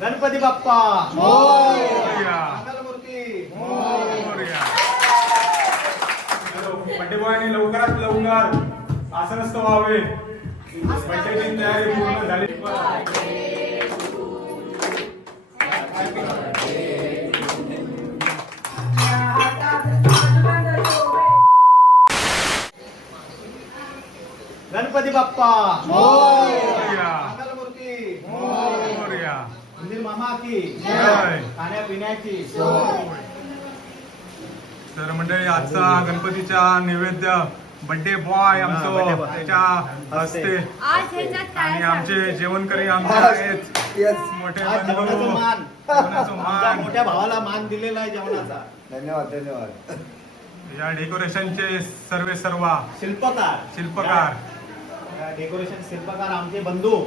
Ganpati Bappa Morya. Mangalmurti Morya. Birthday बॉयने लवकरात लवकर आसनस्थ व्हावे बड्डेची तयारी पूर्ण झाली गणपती बाप्पा मोरया. मंगलमूर्ती मोरया. मंदिर मामा की जय. तर मंडळी आजचा गणपतीचा नैवेद्य बड्डे बॉय आमचं. त्याच्या हस्ते. आणि आमचे जेवणकरी आमचे आहेत. मोठे आज बंधू. जेवणाचा मान. मोठ्या भावाला मान दिलेला आहे जेवणाचा. धन्यवाद धन्यवाद. या डेकोरेशनचे सर्वे सर्वा. शिल्पकार. शिल्पकार. डेकोरेशन शिल्पकार आमचे बंधू.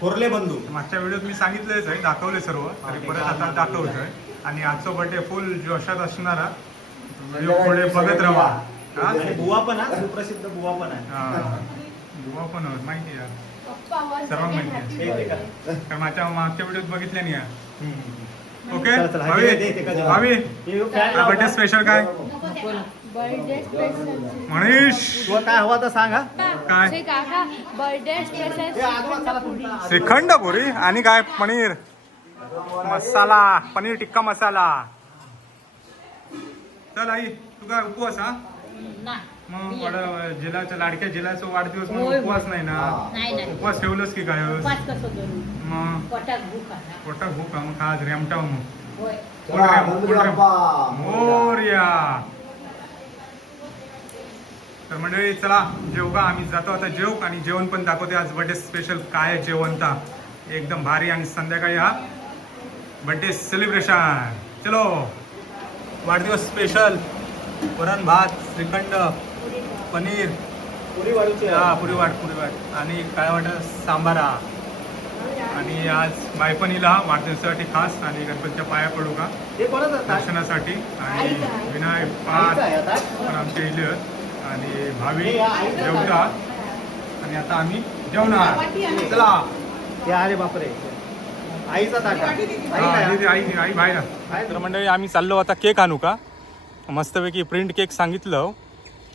थोरले बंधू मागच्या व्हिडिओत मी सांगितलंच आहे दाखवले सर्व तरी परत आता दाखवतोय. आणि आजचा बर्थडे फुल जोशात असणारा व्हिडिओ पुढे बघत राहा. हा? आणि बुवा पण हा सुप्रसिद्ध बुवा पण आहे. हा. बुवा पण होत माहिती आहे. सर्वांना माहिती आहे? कारण माझ्या मागच्या व्हिडिओत बघितल्या नाही. ओके? चला, चला. भावी? दे- भावी? बर्थडे? स्पेशल काय? Birthday special Manish! तुला काय हवा तर सांग हा? काय? काका बर्थडे स्पेशल हे. श्रीखंड पुरी आणि काय पनीर? मसाला पनीर टिक्का मसाला. चल आई तू काय उपवास हा? मग वड- जिलाच्या लाडक्या जिलाचा वाढदिवस म्हणून होय, उपवास नाही ना? नाही नाही. उपवास ठेवलंस की काय? उपास कसं करू? मग? पोटात भूक आहे. पोटा भूक मग खा आज रेमटाव मग होय चला, मोर्या. तर मंडळी चला जेव का आम्ही जातो आता जेव आणि जेवण पण दाखवते. आज बर्थडे स्पेशल काय जेवणता एकदम भारी आणि संध्याकाळी हा बर्थडे सेलिब्रेशन चलो. वाढदिवस स्पेशल वरण भात श्रीखंड पनीर. पुरी. हा पुरी वाट पुरी वाट आणि काय वाटत सांबारा. आणि आज बायपणीला वाढदिवसासाठी खास आणि गणपतीच्या पाया पडू का? दर्शनासाठी. आणि. विनायक पाच? पण आमचे इले आहेत. आणि भावी जेवतात आणि आता आम्ही जेवणार. चला. हे अरे बापरे. आईचा ताटा. आई बाहेर. तर मंडळी आम्ही चाललो आता केक आणू का? मस्तपैकी प्रिंट केक सांगितलं.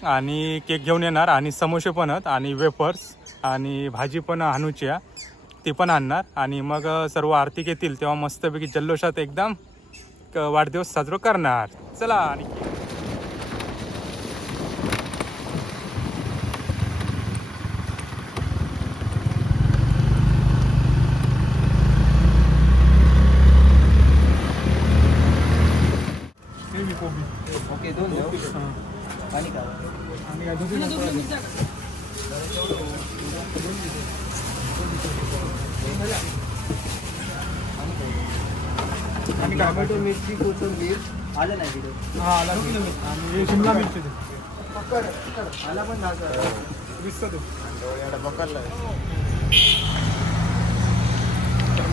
आणि केक घेऊन येणार. आणि समोसे पण आहेत. आणि वेफर्स. आणि भाजी पण आणूची आहे. ती पण आणणार आणि मग सर्व आरती येतील. तेव्हा मस्तपैकी जल्लोषात एकदम क- वाढदिवस साजरा करणार. चला आणि मी कोबी. ओके दोन देऊ हां. आणि काय? आणि काय दुसरी आणि काय टोमॅटो मिरची कोथिंबीर आलं नाही तिथे. हा आला की. आणि हे शिमला मिरची दे. पकड पकड. आला पण झालं दिसतं ते. एवढा पकडला तर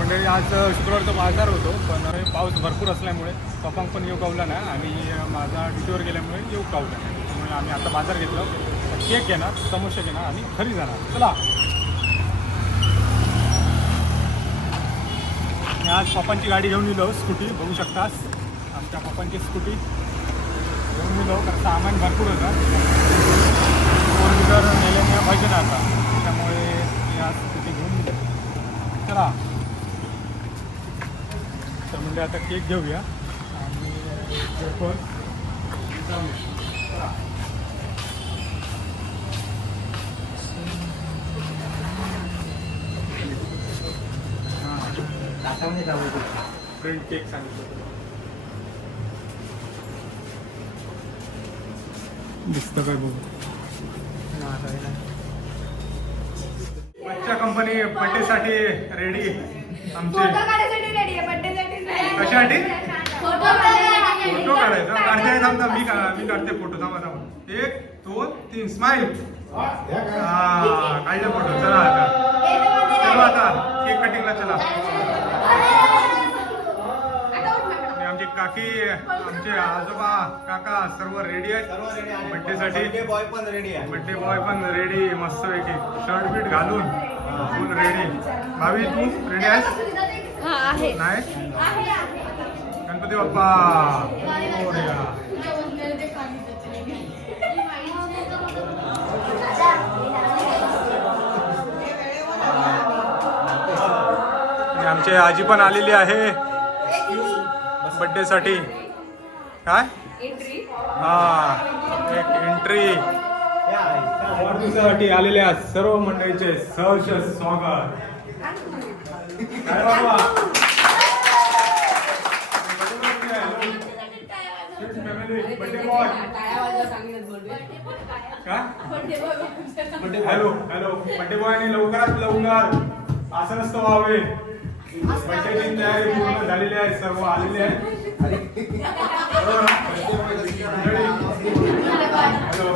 मंडळी आज शुक्रवारचा बाजार होतो पण पाऊस भरपूर असल्यामुळे पप्पांग पण येऊ गावला नाही आणि माझा ड्युटीवर गेल्यामुळे येऊ कावला नाही. त्यामुळे आम्ही आता बाजार घेतला. केक घेणार समोसे घेणार आणि घरी जाणार. चला. मी आज पप्पांची गाडी घेऊन गेलो स्कूटी. बघू शकतास आमच्या पप्पांची स्कूटी. घेऊन गेलो कारण सामान भरपूर होतं. फोर व्हीलर नेल्याने पाहिजे ना आता. त्यामुळे मी आज स्कूटी घेऊन चला. म्हणजे आता केक घेऊया. आणि जाऊ प्रिंट केक सांगितलं दिसतं काय बघू. बच्चा कंपनी बड्डेसाठी रेडी आमचे काढायसाठी रेडी आहे बर्थडेसाठी कशासाठी? फोटो फोटो काढायचा. काढते थांब थांब मी मी काढते फोटो. थांबा थांबा. एक दोन तीन. स्माइल हा काढले फोटो. चला आता. चला आता. केक कटिंगला चला. आणि आमची काकी आमचे आजोबा काका सर्व रेडी आहेत. सर्व रेडी आहे. बड्डेसाठी बड्डे बॉय पण रेडी आहे. बड्डे बॉय पण रेडी मस्त पैकी. शर्ट बीट घालून फुल रेडी भावी तू रेडी आहेस? हा आहे. नाही? गणपती बाप्पा. मोरया. आणि आमची आजी पण आलेली आहे. बर्थडे साठी. काय? हा एक एंट्री वाढदिवसासाठी आलेल्या सर्व मंडळीचे सहर्ष स्वागत. काय बाबा birthday boy hello hello birthday बॉयने लवकरात लवकर असं नसतं व्हावे बड्डेची तयारी पूर्ण झालेली आहे सर्व आलेले आहेत बरोबर ना? हॅलो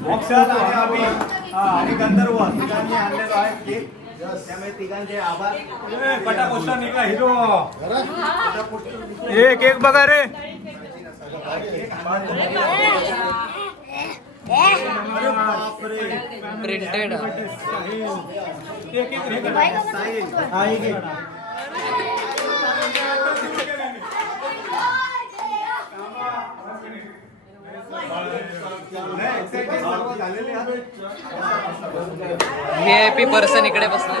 मोक्षात आणि आम्ही. आणि गंधर्व तिघांनी आणलेलो आहे केक त्यामुळे तिघांचे आभार. ए, पटाकोस्टा निघला हिरो. केक बघा रे. Printed V I P person इकडे बसले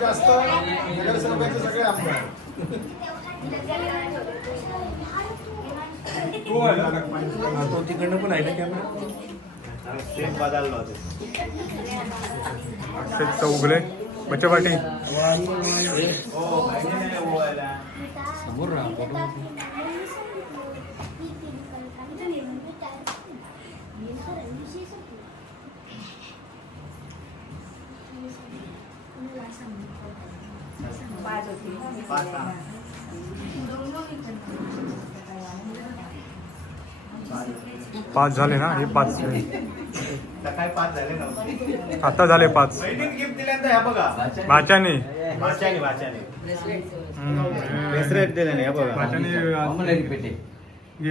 जास्त नगरसेवकाचे सगळे आमदार तो ना? तिकडनं पण आहे ना कॅमेरा सेम बदललो होते. अक्षय चौगले बच्चा. समोर राहा पाच. पाच झाले ना? हे पाच. सकाळी पाच झाले आता झाले पाच. बहिणीत गिफ्ट दिल्यानंतर ह्या बघा. भाच्याने. भाच्याने भाच्याने. हम्म, ब्रेसलेट दिले नाही बघा. भाच्याने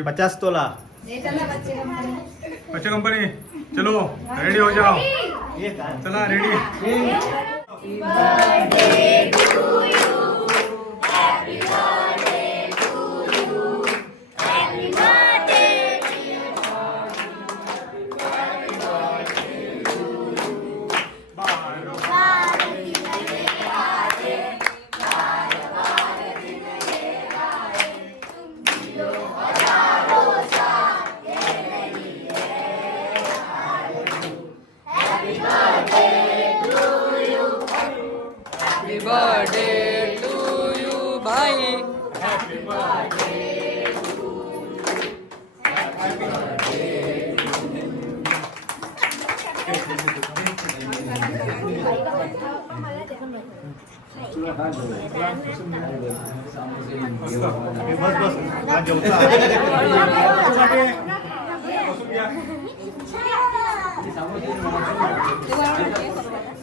पचास तोला. बच्चा कंपनी. चलो रेडी हो जाओ? चला रेडी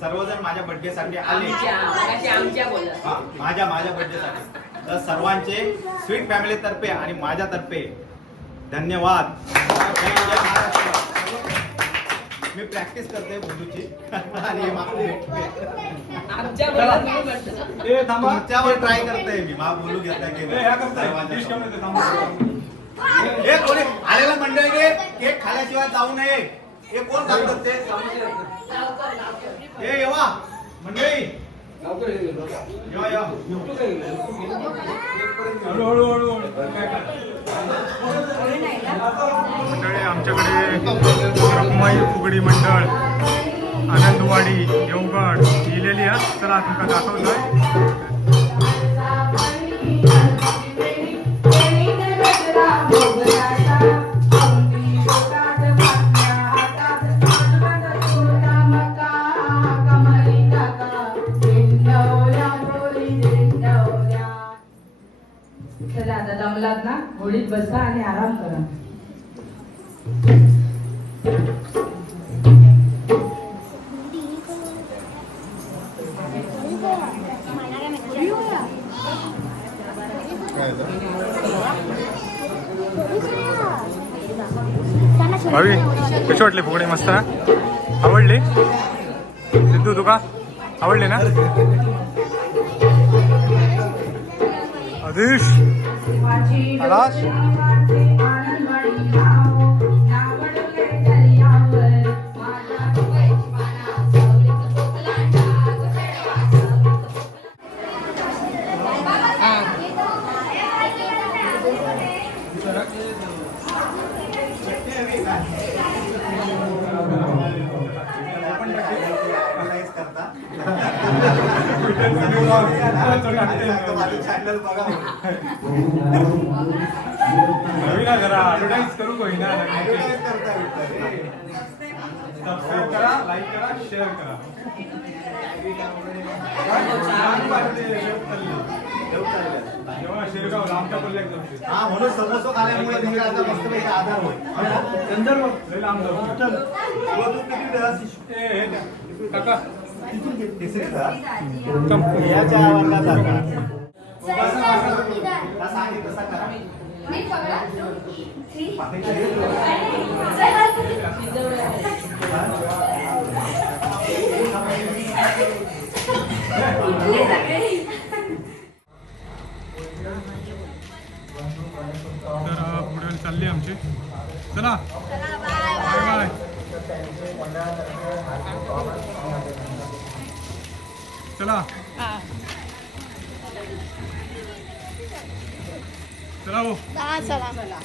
सर्वजण माझ्या बर्थडे साठी आले. हा, माझ्या माझ्या बर्थडे साठी. तर सर्वांचे स्वीट फॅमिली तर्फे आणि माझ्यातर्फे धन्यवाद. जय जय महाराष्ट्र. मी प्रॅक्टिस करते भुजूची आणि थांबा. तुमच्यावर ट्राय करतोय मी. मा बोलू घेता. हे कोणी? आलेला मंडळीने केक खाल्याशिवाय जाऊ नये. हे कोण सांगतात ते हे येवा मंडळी. मंडळी आमच्याकडे रखमाई फुगडी मंडळ आनंदवाडी देवगड लिहिलेली आहे. चला तुमका दाखवतोय. भावी कशी वाटली फुगडी? मस्त ना? आवडली? सिद्धू तुका? आवडली ना? आदेश? ना जरा ऍडव्हर्टाईज करू कोणी ना Advertise करता. सबस्क्राईब करा लाईक करा शेअर करा. जेव्हा शिरगाव पल्ल्यात जाऊ. हा म्हणून समोसा खाल्यामुळे तिकडे आता मस्तपैकी आधार होईल लांब जाऊ. चल. किती हे. काका. याच्या तर पुढे चालली आमची. चला बाय बाय चला. चला हो. चला.